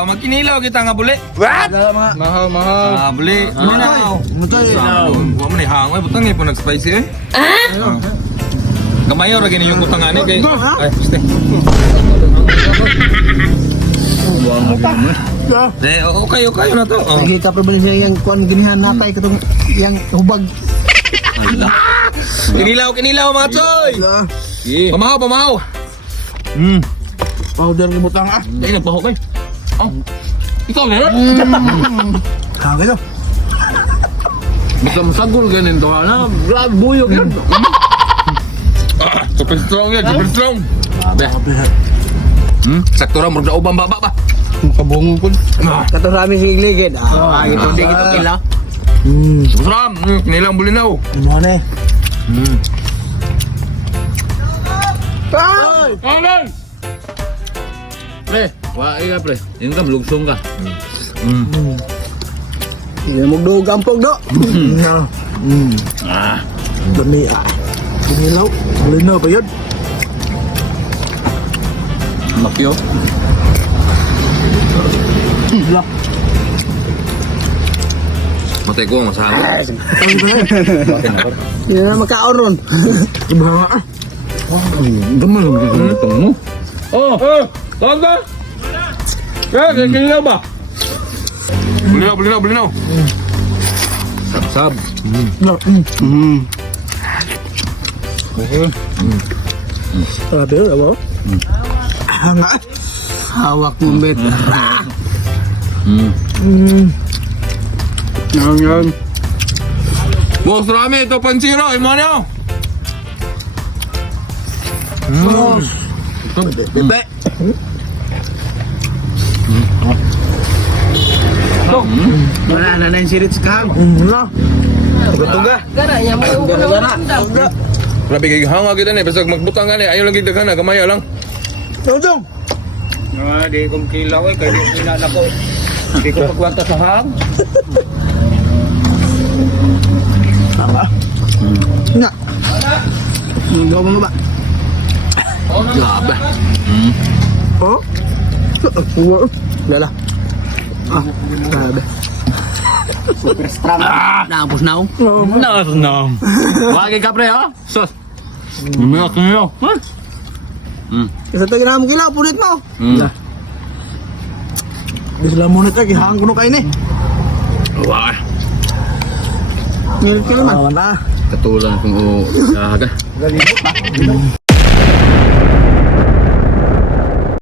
kinilaw. Magkinilaw kita nga buli. What? Mahal. Buli. Kinilaw. Huwag mo na hangay. Butang po nag-spicy eh. Kamayo lagi na yung butangan eh. Ay, stay. Okay na to. Sige ka pa ba niya yung kuan ginihan natay katong yang hubag. Kinilaw mga choy. Pamahaw. Powder ni butang ah. Dahil nagpahok eh. Ikaw meron? Kagay to. Basta masagol ganin to na. Buyog yan. Super strong yan, super strong. Sakto ra murag ubang baba ba. Kabungo ko. Katong rami sigligid. Ito di kita kila. Masram, kinilang bulinaw. Mo ne. Alan! Pre, wai ka pre. Yung ka lugsong ka. Hindi mo do gampog do. Dami ah. Kinilaw. Bulinaw pa yun. Makyo. Lock. Matay ko ang masama. Hindi na makaon ron. Iba ah. Gaman lang itong mo. Oh! Tanda! Kinilaw ba? Bulinaw. Sab. Sabi yun, ako? Hanga. Hawak mo, bet. Yan. Boss Rami, ito pansiro. Imo niyo. Bebe. Wala na yung sirit sa kahang. Wala. Tuga-tuga. Grabe kay hanga kita ni basta magbutang ani ayo lang kita kana gamay lang. Tungtong. Di kong kilaw eh. Kaya di pinala ko. Di ko pagwanta sa hang. Nga. Nagawa mo ba? Grabe. Oh? Lala. Grabe. Super strong. Naapos na ako. No. Wagi ka pre ha? Sos. Umiyak niyo. Ha? Isa tayo na mo kila, punit mo. Bisa lang muna tayo, ihang ko kayo ni. Wah. Ngilit ka naman. Katulang kung kaga.